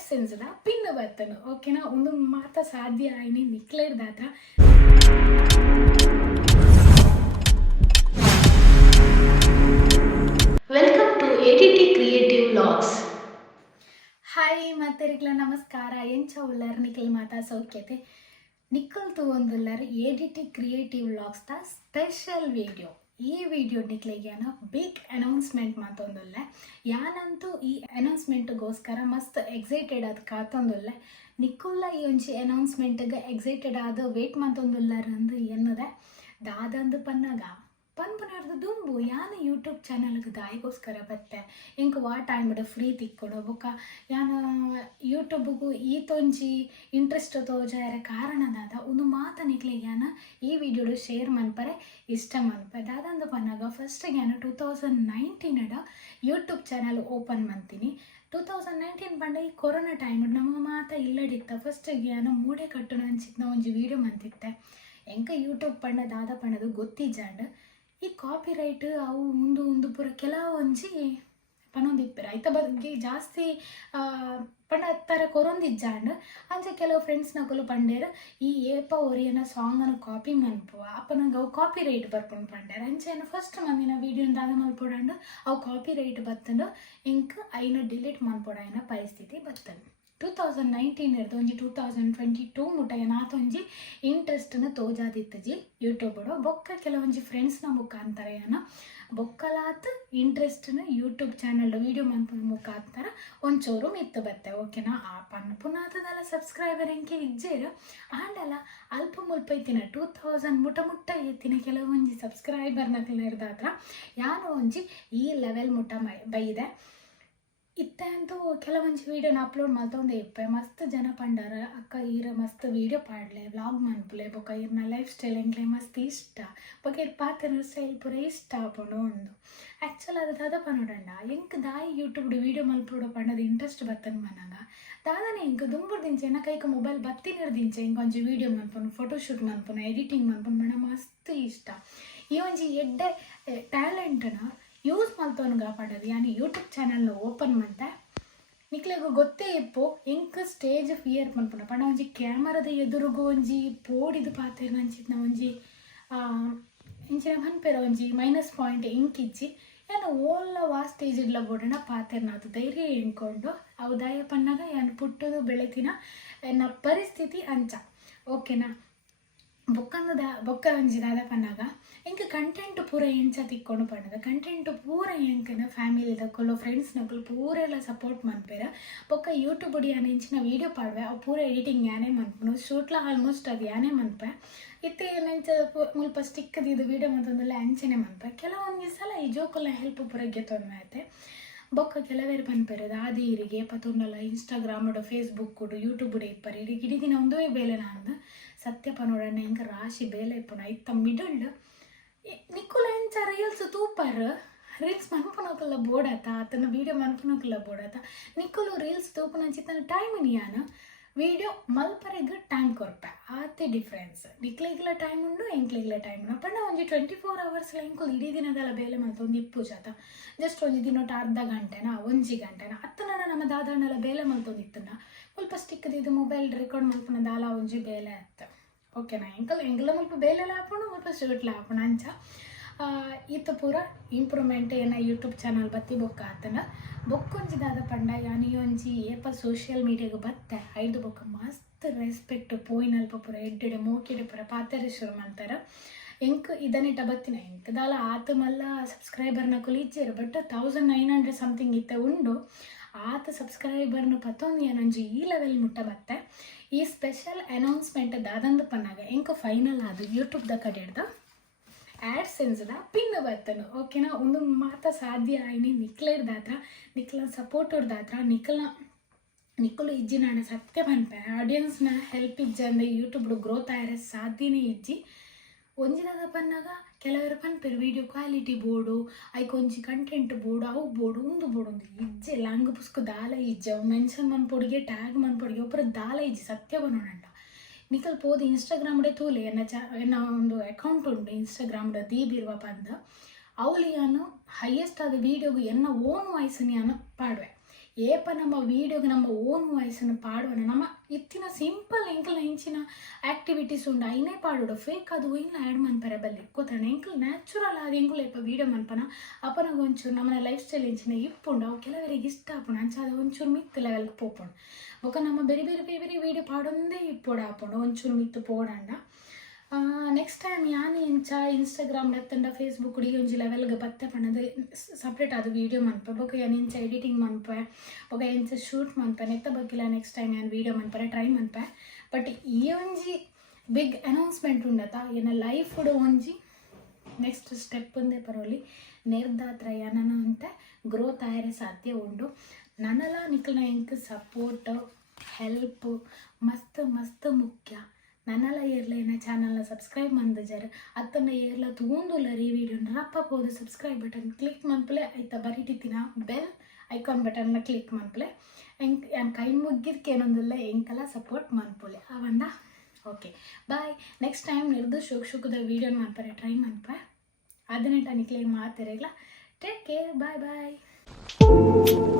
ಆ್ಯಡ್ಸೆನ್ಸ್ದ pin ಬರ್ತನು ಓಕೆನಾ ಒಂದು ಮಾತ ಸಾಧ್ಯ ಆಯ್ನಿ ನಿಕ್ಲೇರ್ದಾತ್ರ welcome to ADT creative vlogs. Hi ಮತ್ತೆ ನಮಸ್ಕಾರ ಎಂಚ ಉಳ್ಳರ್ ನಿಖಿಲ್ ಮಾತಾ ಸೌಖ್ಯತೆ ನಿಖಲ್ ತು ಒಂದುಲ್ಲರ್ ಎಡಿಟಿ ಕ್ರಿಯೇಟಿವ್ ವ್ಲಾಗ್ಸ್ದ ಸ್ಪೆಷಲ್ ವಿಡಿಯೋ ಈ ವಿಡಿಯೋ ನಿಕ್ಲಿಗೆ ಬಿಗ್ ಅನೌನ್ಸ್ಮೆಂಟ್ ಮಾತೊಂದುಲ್ಲೆ ಯಾನಂತೂ ಈ ಅನೌನ್ಸ್ಮೆಂಟ್ಗೋಸ್ಕರ ಮಸ್ತ್ ಎಕ್ಸೈಟೆಡ್ ಆದ ಕಾತೊಂದುಲ್ಲೆ ನಿಕ್ಕುಲ್ಲ ಈ ಒಂಜಿ ಅನೌನ್ಸ್ಮೆಂಟ್ಗೆ ಎಕ್ಸೈಟೆಡ್ ಆದ ವೇಟ್ ಮಾತೊಂದುಲ್ಲರ್ ಅಂದು ಎನ್ನದೆ ದಾದಂದು ಪನ್ನಾಗ ಪನ್ಪುನರ್ದು ದುಂಬು ಯಾನು ಯೂಟ್ಯೂಬ್ ಚಾನಲ್ಗೆ ದಾಯಿಗೋಸ್ಕರ ಬತ್ತೆ ಇಂಕ ವಾ ಟೈಮ್ಡ್ ಫ್ರೀ ತಿಕ್ಕೊಡು ಬೊಕ್ಕ ಯಾನು ಯೂಟ್ಯೂಬ್ಗೂ ಈತೊಂಜಿ ಇಂಟ್ರೆಸ್ಟ್ ತೋಜಾರ ಕಾರಣದಾದ ಒಂದು ಮಾತ ನಿಕ್ಲಿಗೆ ಯಾನ ಈ ವಿಡಿಯೋಡು ಶೇರ್ ಮನ್ಪರೆ ಇಷ್ಟ ಮನ್ಪೆ ದಾದಂದು ಪನ್ನಾಗ ಫಸ್ಟಿಗೆ ನಾನು 2019 ಯೂಟ್ಯೂಬ್ ಚಾನಲ್ ಓಪನ್ ಮಾಡ್ತೀನಿ 2019 ಪಂಡ ಈ ಕೊರೋನಾ ಟೈಮ್ ನಮ್ಮ ಮಾತ ಇಲ್ಲಡಿತ್ತ ಫಸ್ಟಿಗೆ ನಾನು ಮೂಡೆ ಕಟ್ಟುನ ಅಂಚಿತ್ನ ಒಂಜಿ ವಿಡಿಯೋ ಮಂತಿತ್ತೆ ಎಂಕ ಯೂಟ್ಯೂಬ್ ಪಂಡ ದಾದ ಪಂಡದು ಗೊತ್ತಿಜ್ಜಾಂಡ್ ಈ ಕಾಪಿ ರೈಟ್ ಅವು ಮುಂದು ಪೂರ ಕೆಲವೊಂಜಿ ಪನೊಂದಿಪ್ಪೆರ ಐತ ಬಗ್ಗೆ ಜಾಸ್ತಿ ಪಂಡ ಹತ್ತರ ಕೊರೊಂದಿಜ್ಜಾಂಡ್ ಅಂಚೆ ಕೆಲವು ಫ್ರೆಂಡ್ಸ್ ನಕಲು ಪಂಡೇರ ಈ ಏಪ ಒರಿಯನ ಸಾಂಗನ್ನು ಕಾಪಿ ಮನ್ಪುವ ಅಪ್ಪನಂಗೆ ಅವು ಕಾಪಿ ರೈಟ್ ಬರ್ಕೊಂಡು ಪಂಡೇರ ಅಂಚೆನ ಫಸ್ಟ್ ಮಂದಿನ ವೀಡಿಯೋನ ದಾದ ಮಲ್ಪೊಡಂಡು ಅವು ಕಾಪಿ ರೈಟ್ ಬತ್ತಂಡು ಇಂಕ ಐನ ಡಿಲೀಟ್ ಮಲ್ಪೊಡಾಯಿನ ಪರಿಸ್ಥಿತಿ ಬತ್ತಂಡು 2019 ಒಂಜಿ 2022 ಮುಟ್ಟ ಏನಾತೊಂಜಿ ಇಂಟ್ರೆಸ್ಟ್ನ ತೋಜಾದಿತ್ತಜಿ ಯೂಟ್ಯೂಬ್ಡು ಬೊಕ್ಕ ಕೆಲವೊಂಜಿ ಫ್ರೆಂಡ್ಸ್ನ ಮುಖಾಂತರ ಏನ ಬೊಕ್ಕಲಾತ್ ಇಂಟ್ರೆಸ್ಟ್ನ ಯೂಟ್ಯೂಬ್ ಚಾನಲ್ ವೀಡಿಯೋ ಮನ್ಪುನ ಮುಖಾಂತರ ಒಂಚೂರು ಮಿತ್ತು ಬತ್ತೆ ಓಕೆನಾ ಆ ಪನ್ಪುನಾತದಲ್ಲ ಸಬ್ಸ್ಕ್ರೈಬರ್ ಎಂಕೆ ಇಜ್ಜೇರ ಆಂಡಲ ಅಲ್ಪ ಮುಲ್ಪ ಇತ್ತಿನ 2000 ಮುಟ್ಟ ಎತ್ತಿನ ಕೆಲವೊಂಜಿ ಸಬ್ಸ್ಕ್ರೈಬರ್ನ ಇರ್ದಾತ್ರ ಯಾನು ಒಂಜಿ ಈ ಲೆವೆಲ್ ಮುಟ್ಟ ಬೈದೆ ಇತ್ತೆ ಅಂತೂ ಕೆಲವೊಂಜಿ ವೀಡಿಯೋನ ಅಪ್ಲೋಡ್ ಮಾಡ್ತೊಂದೆ ಇಪ್ಪೆ ಮಸ್ತ್ ಜನ ಪಂಡಾರ ಅಕ್ಕ ಈರ ಮಸ್ತ್ ವೀಡಿಯೋ ಪಾಡ್ಲೆ ವ್ಲಾಗ್ ಮನ್ಪುಲೆ ಬೊಕ್ಕ ಈರ್ನ ಲೈಫ್ ಸ್ಟೈಲ್ ಎಂಕ್ಲೆ ಮಸ್ತ್ ಇಷ್ಟ ಬೊಕ್ಕ ಇರ್ ಪಾತಿನ ಸ್ಟೈಲ್ ಪೂರ ಇಷ್ಟ ಆಪುಂಡು ಒಂದು ಆ್ಯಕ್ಚುಲ್ ಅದು ದಾದ ಪನೋಡಂಡ ಎಂಕ್ ದಾಯಿ ಯೂಟ್ಯೂಬ್ಡು ವೀಡಿಯೋ ಮಲ್ಪೋಡು ಪಂಡದ ಇಂಟ್ರೆಸ್ಟ್ ಬತ್ತನ ಮನಾಗ ದಾದನೆ ಇಂಕ ದುಂಬುಡು ದಿಂಚೆ ಎನ್ನ ಕೈಕ ಮೊಬೈಲ್ ಬತ್ತಿನಿರ್ ದಿಂಚೆ ಇಂಕ ಒಂಜಿ ವೀಡಿಯೋ ಮನ್ಪುನು ಫೋಟೋಶೂಟ್ ಮನ್ಪುನು ಎಡಿಟಿಂಗ್ ಮನ್ಪುನು ಮನ ಮಸ್ತ್ ಇಷ್ಟ ಈ ಒಂಜಿ ಎಡ್ಡೆ ಟ್ಯಾಲೆಂಟ್ನ ಯೂಸ್ ಮಲ್ತವನ್ಗ ಪಡೋದು ಯಾನು ಯೂಟ್ಯೂಬ್ ಚಾನಲ್ನ ಓಪನ್ ಮಾಡ್ದೆ ನಿಕ್ಲೆಗೂ ಗೊತ್ತೇ ಇಪ್ಪು ಎಂಕ್ ಸ್ಟೇಜ್ ಫಿಯರ್ ಮನ್ಪುನ ಪಂಡ ಒಂಜಿ ಕ್ಯಾಮರಾದ ಎದುರುಗು ಒಂಜಿ ಪೋಡಿದು ಪಾತೆರ್ನ ಅಂಚಿತ್ನ ಒಂಜಿ ಇಂಚಿನ ಮನ್ಪೆರ ಒಂಜಿ ಮೈನಸ್ ಪಾಯಿಂಟ್ ಇಂಕಿಜ್ಜಿ ಏನು ಓಲ್ಲ ವಾ ಸ್ಟೇಜ್ ಇಡ್ಲ ಬೋಡಣ ಪಾತೆರ್ನ ಅದು ಧೈರ್ಯ ಎಂಕೊಂಡು ಅವು ದಯ ಪನ್ನಾಗ ಏನು ಪುಟ್ಟದು ಬೆಳೆತಿನ ಎನ್ನ ಪರಿಸ್ಥಿತಿ ಅಂಚ ಓಕೆನಾ ಬೊಕ್ಕ ಒಂಜಿ ದಾದ ಪನ್ನಾಗ ಎಂಕ ಕಂಟೆಂಟ್ ಪೂರ ಎಂಚ ತಿಕ್ಕೊಂಡು ಪಂಡದ ಕಂಟೆಂಟ್ ಪೂರ ಎಂಕನ ಫ್ಯಾಮಿಲಿ ತಕ್ಕೊಳ್ಳೋ ಫ್ರೆಂಡ್ಸ್ ನಕಲು ಪೂರ ಎಲ್ಲ ಸಪೋರ್ಟ್ ಮನ್ಪೇರ ಬೊಕ್ಕ ಯೂಟ್ಯೂಬ್ ಯಾನು ಇಂಚಿನ ವೀಡಿಯೋ ಪಾಡ್ವೆ ಅವು ಪೂರ ಎಡಿಟಿಂಗ್ ಯಾನೇ ಮನ್ಪುನು ಶೂಟ್ಲ ಆಲ್ಮೋಸ್ಟ್ ಅದು ಯಾನೇ ಮನ್ಪೆ ಇತ್ತೆ ಏನಂಚ ಮುಲ್ಪ ಸ್ಟಿಕ್ಕದಿದ್ದು ವೀಡಿಯೋ ಮತ್ತೊಂದಲ್ಲ ಅಂಚೆನೆ ಮನ್ಪೆ ಕೆಲವೊಂದು ಸಲ ಈ ಜೋಕಲ್ಲ ಹೆಲ್ಪ್ ಪೂರ ಗೆತ್ತೊಂದು ಆಯ್ತೆ ಬೊಕ್ಕ ಕೆಲವೇರು ಪನ್ಪೆರದು ಆದಿ ಇರಿಗೆ ಪತ್ತೊಂಡಲ್ಲ ಇನ್ಸ್ಟಾಗ್ರಾಮಡು ಫೇಸ್ಬುಕ್ಕುಡು ಯೂಟ್ಯೂಬ್ಡು ಇಪ್ಪರು ಇಡೀ ದಿನ ಒಂದೇ ಬೇಲೆ ನಾನು ಸತ್ಯ ಪನೋಡಣ್ಣ ಎಂಕ ರಾಶಿ ಬೇಲೆ ಇಪ್ಪುನ ಇತ್ತ ಮಿಡಲ್ ನಿಕ್ಕುಲ ಎಂಚ ರೀಲ್ಸ್ ತೂಪರ್ ರೀಲ್ಸ್ ಮನ್ಪುನಕಲ್ಲ ಬೋಡಾತ ಆತನ ವೀಡಿಯೋ ಮನ್ಪುನಕಲ್ಲ ಬೋಡಾತ ನಿಕ್ಕುಲು ರೀಲ್ಸ್ ತೂಪುನಂಚಿತ್ತನ ಟೈಮ್ ನಿಯಾನ ವೀಡಿಯೋ ಮಲ್ಪರೆಗ್ ಟೈಮ್ ಕೊರ್ಪೆ ಆತೆ ಡಿಫ್ರೆನ್ಸ್ ನಿಕ್ಲಿಗ್ಲ ಟೈಮ್ ಉಂಡು ಎಂಕ್ಲಿಗ್ಲ ಟೈಮ್ ಉಂಡು ಪಂಡ ಒಂಜಿ 24 hours ಎಂಕುಲು ಇಡೀ ದಿನದಲ್ಲ ಬೇಲೆ ಮಲ್ತೊಂದು ಇಪ್ಪು ಜಾತ ಜಸ್ಟ್ ಒಂಜಿ ದಿನೊಟ್ಟು ಅರ್ಧ ಗಂಟೆನ ಒಂಜಿ ಗಂಟೆನ ಅತ್ತನ ನಮ್ಮ ದಾದಾಂಡಲ ಬೇಲೆ ಮಲ್ತೊಂದಿತ್ತನ ಸ್ವಲ್ಪ ಸ್ಟಿಕ್ಕದಿದ್ದು ಮೊಬೈಲ್ ರೆಕಾರ್ಡ್ ಮಲ್ಪನ ದಾಲ ಒಂಜಿ ಬೇಲೆ ಅತ್ತ ಓಕೆನಾ ಎಂಕಲ ಮುಲ್ಪ ಬೇಲೆಲ್ಲ ಹಾಕೊಂಡು ಮುಲ್ಪ ಶೂಟ್ಲ ಹಾಕೊಂಡು ಅಂಚ ಈತ ಪೂರ ಇಂಪ್ರೂವ್ಮೆಂಟ್ ಏನ ಯೂಟ್ಯೂಬ್ ಚಾನಲ್ ಬತ್ತಿ ಬೊಕ್ಕ ಆತನ ಬೊಕ್ಕೊಂಜಿ ದಾದ ಪಂಡ ಯಾನಿ ಒಂಜಿ ಏಪ ಸೋಷಿಯಲ್ ಮೀಡಿಯಾಗ ಬತ್ತೆ ಐದು ಬೊಕ್ಕ ಮಸ್ತ್ ರೆಸ್ಪೆಕ್ಟ್ ಪೋಯಿನಲ್ಪ ಪೂರ ಎಡ್ಡೆಡೆ ಮೋಕೆಡೆ ಪೂರ ಪಾತೆರೆ ಶುರು ಮಾಡ್ತಾರ ಎಂಕ್ ಇದನ್ನಿಟ್ಟ ಬತ್ತಿನ ಎಂಕ್ ದಾಲ ಆತ ಮಲ್ಲ ಸಬ್ಸ್ಕ್ರೈಬರ್ನ ಕುಲಿಚೇರು ಬಟ್ 1900 ಸಮಥಿಂಗ್ ಇತ್ತೆ ಉಂಡು ಆತ ಸಬ್ಸ್ಕ್ರೈಬರ್ನು ಪತ್ತೊಂದು ಏನೊಂಜಿ ಈ ಲೆವೆಲ್ ಮುಟ್ಟ ಬತ್ತೆ ಈ ಸ್ಪೆಷಲ್ ಅನೌನ್ಸ್ಮೆಂಟ್ ದಾದಂದು ಪನ್ನಾಗ ಎಂಕ ಫೈನಲ್ ಆದ ಯೂಟ್ಯೂಬ್ದ ಕಡೆಡ್ದ ಆ್ಯಡ್ಸೆನ್ಸ್ದ ಪಿನ್ ಬರ್ತನು ಓಕೆನಾ ಒಂದು ಮಾತ ಸಾಧ್ಯ ಆಯ್ನಿ ನಿಕ್ಲೇರ್ದಾತ್ರ ನಿಕ್ಲ ಸಪೋರ್ಟರ್ದಾತ್ರ ನಿಕ್ಕಲು ಇಜ್ಜಿ ನಾನು ಸತ್ಯ ಪನ್ಪೆ ಆಡಿಯನ್ಸ್ನ ಹೆಲ್ಪ್ ಇಜ್ಜಿ ಅಂದರೆ ಯೂಟ್ಯೂಬ್ಡು ಗ್ರೋತ್ ಆಯ್ರೆ ಸಾಧ್ಯನೇ ಇಜ್ಜಿ ಒಂಜಿದಾಗ ಪನ್ನಾಗ ಕೆಲವರು ಪನ್ಪೆರು ವೀಡಿಯೋ ಕ್ವಾಲಿಟಿ ಬೋರ್ಡು ಐಕೊಂಜಿ ಕಂಟೆಂಟ್ ಬೋರ್ಡು ಅವು ಬೋರ್ಡು ಒಂದು ಇಜ್ಜೆ ಲಾಂಗ್ ಪುಸ್ಕು ದಾಲ ಇಜ್ಜೆ ಅವು ಮೆನ್ಷನ್ ಮನ್ಪೊಡಿಗೆ ಟ್ಯಾಗ್ ಮನ್ಪೊಡಿಗೆ ಒಬ್ಬರ ದಾಲ ಇಜ್ಜಿ ಸತ್ಯ ಬನ್ನೋಣಂಡ ನಿಕಲ್ ಪೋದು ಇನ್ಸ್ಟಾಗ್ರಾಮ್ಡೆ ತೂಲೆ ಎನ್ನ ಒಂದು ಅಕೌಂಟ್ ಉಂಟು ಇನ್ಸ್ಟಾಗ್ರಾಮ್ಡ ದೀಬಿರುವ ಪಂದ ಅವಳಿಯನ್ನು ಹೈಯೆಸ್ಟ್ ಆದ ವೀಡಿಯೋಗು ಎನ್ನ ಓನ್ ವಾಯ್ಸನ್ನು ಪಾಡುವೆ ಏಪ ನಮ್ಮ ವೀಡಿಯೋಗೆ ನಮ್ಮ ಓನ್ ವಾಯ್ಸನ್ನು ಪಾಡುವನ ನಮ್ಮ ಇತ್ತಿನ ಸಿಂಪಲ್ ಎಂಕಲ್ ಇಂಚಿನ ಆ್ಯಕ್ಟಿವಿಟೀಸ್ ಉಂಡು ಐನೇ ಪಾಡೋಡು ಫೇಕ್ ಅದು ಇಲ್ಲ ಆ್ಯಡ್ ಮನ್ಪರೆ ಬಲ್ಲಿ ಗೊತ್ತಾಣ ಎಂಕಲ್ ನ್ಯಾಚುರಲ್ ಆಗಿ ಎಂಕುಲು ಏಪ ವೀಡಿಯೋ ಮನ್ಪನ ಅಪ್ಪನಾಗ ಒಂಚೂರು ನಮ್ಮನ ಲೈಫ್ ಸ್ಟೈಲ್ ಇಂಚಿನ ಇಪ್ಪುಂಡು ಅವು ಕೆಲವರಿಗೆ ಇಷ್ಟ ಆಪುಂಡು ಅಂಚ ಅದು ಒಂಚೂರು ಮಿತ್ತು ಲೆವೆಲ್ಗೆ ಪೋಪುಂಡು ಬೊಕ ನಮ್ಮ ಬೇರೆ ಬೇರೆ ಬೇರೆ ಬೇರೆ ವೀಡಿಯೋ ಪಾಡೊಂದೇ ಇಪ್ಪುಡು ಆಪುಂಡು ಒಂಚೂರು ಮಿತ್ತು ಪೋಡಂಡ ನೆಕ್ಸ್ಟ್ ಟೈಮ್ ಯಾನು ಎಂಚ ಇನ್ಸ್ಟಾಗ್ರಾಮ್ ಎತ್ತಂಡ ಫೇಸ್ಬುಕ್ ಹುಡುಗಿ ಒಂಜಿ ಲೆವೆಲ್ಗೆ ಬತ್ತೆ ಪಣ್ಣದು ಸಪ್ರೇಟ್ ಅದು ವೀಡಿಯೋ ಮನ್ಪೆ ಬೊಕ ಯಾನು ಇಂಚ ಎಡಿಟಿಂಗ್ ಮನ್ಪೆ ಬೊಕ ಎಂಚ ಶೂಟ್ ಮನ್ಪೆ ನೆತ್ತ ಬಗ್ಗಿಲ್ಲ ನೆಕ್ಸ್ಟ್ ಟೈಮ್ ಯಾನು ವೀಡಿಯೋ ಮನ್ಪರೆ ಟ್ರೈ ಮನ್ಪೆ ಬಟ್ ಈ ಒಂಜಿ ಬಿಗ್ ಅನೌನ್ಸ್ಮೆಂಟ್ ಉಂಡತ ಏನ ಲೈಫ್ ಒಂಜಿ ನೆಕ್ಸ್ಟ್ ಸ್ಟೆಪ್ ಒಂದೇ ಪರೋಲಿ ನಿರ್ಧಾತ್ರ ಏನನ ಅಂತ ಗ್ರೋತ್ ಆಯರೆ ಸಾಧ್ಯ ಉಂಡು ನನ್ನಲ ನಿಕ್ಲನ ಎಂಕ್ ಸಪೋರ್ಟ್ ಹೆಲ್ಪ್ ಮಸ್ತ್ ಮಸ್ತ್ ಮುಖ್ಯ ನನ್ನಲ ಏರ್ಲ ಚಾನಲ್ನ ಸಬ್ಸ್ಕ್ರೈಬ್ ಮಂದಜರ್ ಅತ್ತನ ಏರ್ಲ ತೂಂದುಲ್ಲರು ಈ ವಿಡಿಯೋನ ರಪ್ಪ ಹೋದು ಸಬ್ಸ್ಕ್ರೈಬ್ ಬಟನ್ ಕ್ಲಿಕ್ ಮನ್ಪಲೆ ಆಯ್ತಾ ಬರೀಟಿತ್ತಿನ ಬೆಲ್ ಐಕಾನ್ ಬಟನ್ನ ಕ್ಲಿಕ್ ಮನ್ಪಲೆ ಎಂಕ್ ಯಾನ್ ಕೈ ಮುಗ್ಗಿದ್ಕೆ ಏನೊಂದಿಲ್ಲ ಎಂಕಲ ಸಪೋರ್ಟ್ ಮನ್ಪೊಲೆ ಅವಂದ ಓಕೆ ಬಾಯ್ ನೆಕ್ಸ್ಟ್ ಟೈಮ್ ನಿರ್ದು ಶುಕದ ವೀಡಿಯೋನ ಮನ್ಪರೆ ಟ್ರೈ ಮನ್ಪೆ ಅದನ್ನೇ ನಿಕ್ಲೆ ಮಾತಿರಲ್ಲ ಟೇಕ್ ಕೇರ್ ಬಾಯ್ ಬಾಯ್